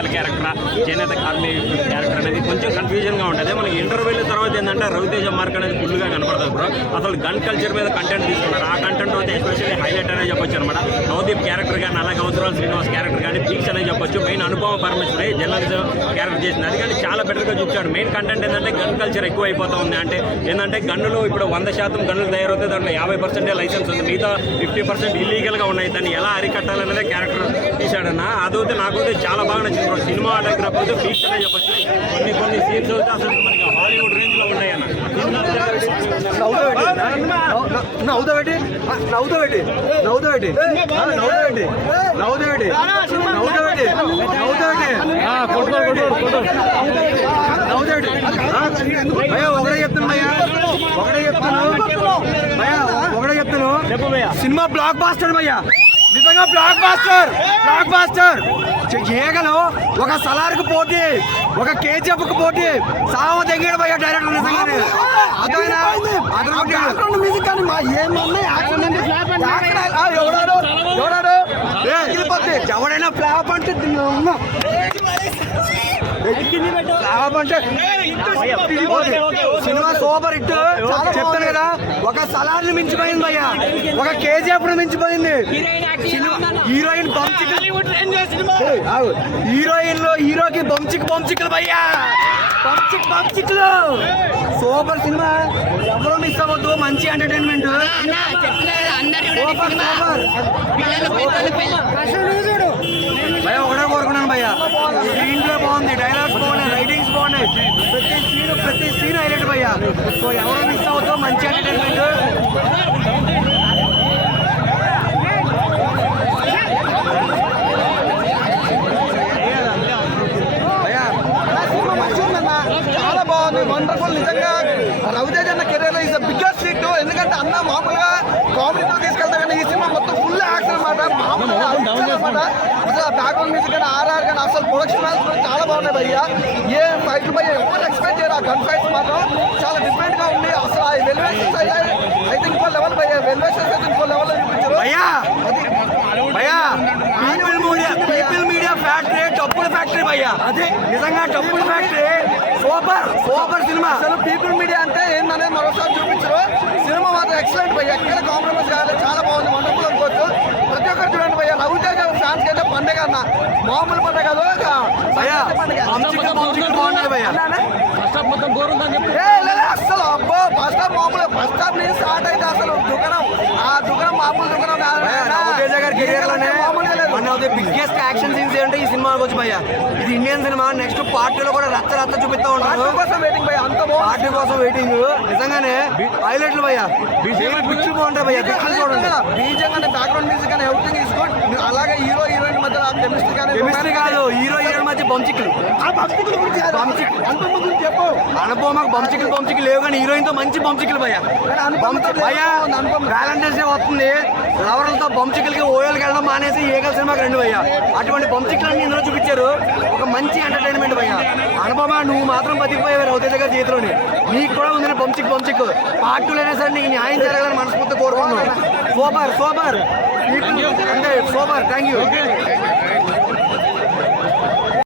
Political character, చేనేత కార్మిక character అనేది కొంచెం కన్ఫ్యూజన్గా ఉంటుంది. మనకి ఇంటర్వ్యూల తర్వాత ఏంటంటే రవితేజ మార్క్ అనేది ఫుల్గా కనపడుతుంది బ్రో. అసలు గన్ కల్చర్ మీద కంటెంట్ తీసుకున్నారు. ఆ కంటెంట్ అయితే ఎస్పెషల్లీ హైలైట్ అనేది చెప్పొచ్చు అనమాట. నవదీప్ క్యారెక్టర్ కానీ, అలాగే అవసరాలు శ్రీనివాస్ క్యారెక్టర్ కానీ, పీక్స్ అనేది చెప్పొచ్చు. మెయిన్ అనుభవం పరమేశ్వరి జర్నలిజం క్యారెక్టర్ చేసింది, అది కానీ చాలా బెటర్గా చూపించాడు. మెయిన్ కంటెంట్ ఏంటంటే గన్ కల్చర్ ఎక్కువ అయిపోతా ఉంది. అంటే ఏంటంటే గన్నులు ఇప్పుడు 100% గన్నులు తయారవుతాయి, దాంట్లో 50% లైసెన్స్ ఉంది, మిగతా 50% ఇల్లీగల్గా ఉన్నాయి. దాన్ని ఎలా అరికట్టాలనేదే క్యారెక్టర్ తీశాడన్న. అదైతే నాకైతే చాలా బాగా నచ్చింది. సినిమా ఆటోగ్రాఫ్ అయితే పీక్స్ అనే చెప్పొచ్చు. కొన్ని సీన్స్ అయితే అసలు మనకి హాలీవుడ్ రేంజ్లో ఉన్నాయన్న. సినిమా బ్లాక్ బాస్టర్ భయ్యా, నిజంగా బ్లాక్ బాస్టర్ చేయగలం. ఒక సలార్కి పోటీ, ఒక కేజీఎఫ్కి పోటీ, సామ తెంగాడు భయ్యా డైరెక్టర్. నిజంగానే ఎవడైనా ఫ్లాప్ అంటే సినిమా సూపర్ హిట్ చెప్తాను కదా. ఒక సలార్ని మించిపోయింది భయ్యా, ఒక కేజీఎఫ్ ను మించిపోయింది. హీరోయిన్ హీరోకి బంచిక్లు భయ్యా, బంచిక్లు. సూపర్ సినిమా, ఎవరో మిస్ అవ్వద్దు. మంచి ఎంటర్టైన్మెంట్. భయ్యా ఒకటే కోరుకున్నాను భయ్యా, స్క్రీన్ ప్లే బాగుంది, డైలాగ్స్ బాగున్నాయి, రైటింగ్స్ బాగున్నాయి, ప్రతి సీన్ హైలైట్ భయ్యా. సో ఎవరో మిస్ అవ్వద్దు, మంచి ఎంటర్టైన్మెంట్. చాలా బాగుంది, వండర్ఫుల్. నిజంగా రవితేజ అన్న కెరీర్ లో ఈజ్ ద బిగ్గెస్ట్ హిట్. ఎందుకంటే అన్న మామూలుగా కామెడీతో తీసుకెళ్తా కానీ ఈ సినిమా మొత్తం ఫుల్ యాక్షన్ అనమాట. మామూలుగా అనమాట. అసలు బ్యాక్గ్రౌండ్ మ్యూజిక్ కానీ, ఆర్ఆర్ కానీ, అసలు ప్రొడక్షన్ వాల్యూస్ కూడా చాలా బాగున్నాయి భయ్యా. ఏ ఫైట్లు భయ్యా ఎవరు ఎక్స్పెక్ట్ చేయరు. ఆ గన్ ఫైట్స్ మాత్రం చాలా డిఫరెంట్ గా ఉంది. అసలు ఆ వెల్యువేషన్స్ అయితే ఇంకో లెవెల్ భయ్యా. వెల్యువేషన్స్ అయితే ఇంకో లెవెల్ చూపించారు భయ్యా. పీపుల్ మీడియా ఫ్యాక్టరీ, డబ్బుల ఫ్యాక్టరీ భయ్యా. అదే నిజంగా డబ్బుల ఫ్యాక్టరీ. Super cinema. అసలు పీపుల్ మీడియా అంటే ఏందనేది మరోసారి చూపించరు. సినిమా మాత్రం ఎక్సలెంట్ భయ్యా, ఎక్కడ కాంప్రమైజ్ కాదు. చాలా బాగుంది, వండర్ఫుల్ అనుకోవచ్చు. ప్రతి ఒక్కరు చూడండి భయ్యా. రవితేజ ఫ్యాన్స్ అయితే పండుగ అన్న, మామూలు పండుగ కాదు అసలు. అబ్బో ఫస్ట్ హాఫ్ మామూలు, ఫస్ట్ హాఫ్ నుంచి స్టార్ట్ అయితే అసలు దుకాణం, ఆ దుకాణం మామూలు దుకాణం రవితేజ గారి కెరీర్ లోనే one of the biggest action scenes ఏంటంటే ఈ సినిమా వచ్చి భయ్యా. ఇది ఇండియన్ సినిమా. నెక్స్ట్ పార్ట్ 2 లో కూడా రచ్చ చూపిస్తా ఉంటారు. వెయిటింగ్ భయ్యా, అంత పార్ట్ 2 కోసం వెయిటింగ్. నిజంగానే హైలైట్లు భయ్యా, పిక్చర్ బాగుంటాయి భయ్యా. పిక్చర్ చూడండి, బీజం కానీ, బ్యాక్గ్రౌండ్ మ్యూజిక్ కానీ, ఎవ్రీథింగ్ ఈస్ గుడ్. అలాగే హీరో హీరోయిన్ మధ్య కెమిస్ట్రీ కాదు, హీరో హీరోయిన్ మధ్య బంచిక్లు చెప్పు. అనుపమకు బంచిక్లు లేవు కానీ హీరోయిన్ తో మంచి బంచిక్లు భయ్యా. వ్యాలంటైన్స్ డే వస్తుంది, లవర్లతో బంచికలకి ఓయోలకి వెళ్ళడం మానేసి ఏగల సినిమాకి రెండు భయ్యా. అటువంటి బంచికలన్నీ ఇందులో చూపించారు. ఒక మంచి ఎంటర్టైన్మెంట్ భయ్యా. అనుపమ నువ్వు మాత్రం బతికిపోయావు రవితేజ గారి చేతిలోని. నీకు కూడా ఉంది బంచిక్. పార్ట్ 2 అయినా సరే నీకు న్యాయం జరగాలని మనస్ఫూర్తి కోరుకున్నాను. సూపర్ అంటే సూపర్. Thank you.